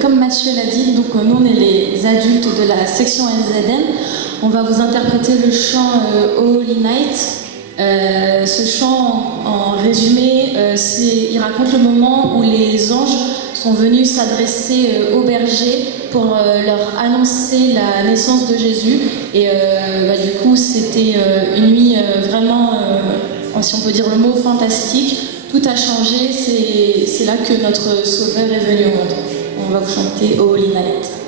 comme Mathieu l'a dit, donc nous on est les adultes de la section LZN. On va vous interpréter le chant Holy Night. Ce chant, en résumé, il raconte le moment où les anges sont venus s'adresser aux bergers pour leur annoncer la naissance de Jésus. Et du coup, c'était une nuit vraiment, si on peut dire le mot, fantastique. Tout a changé, c'est là que notre Sauveur est venu au monde. On va vous chanter Holy Night.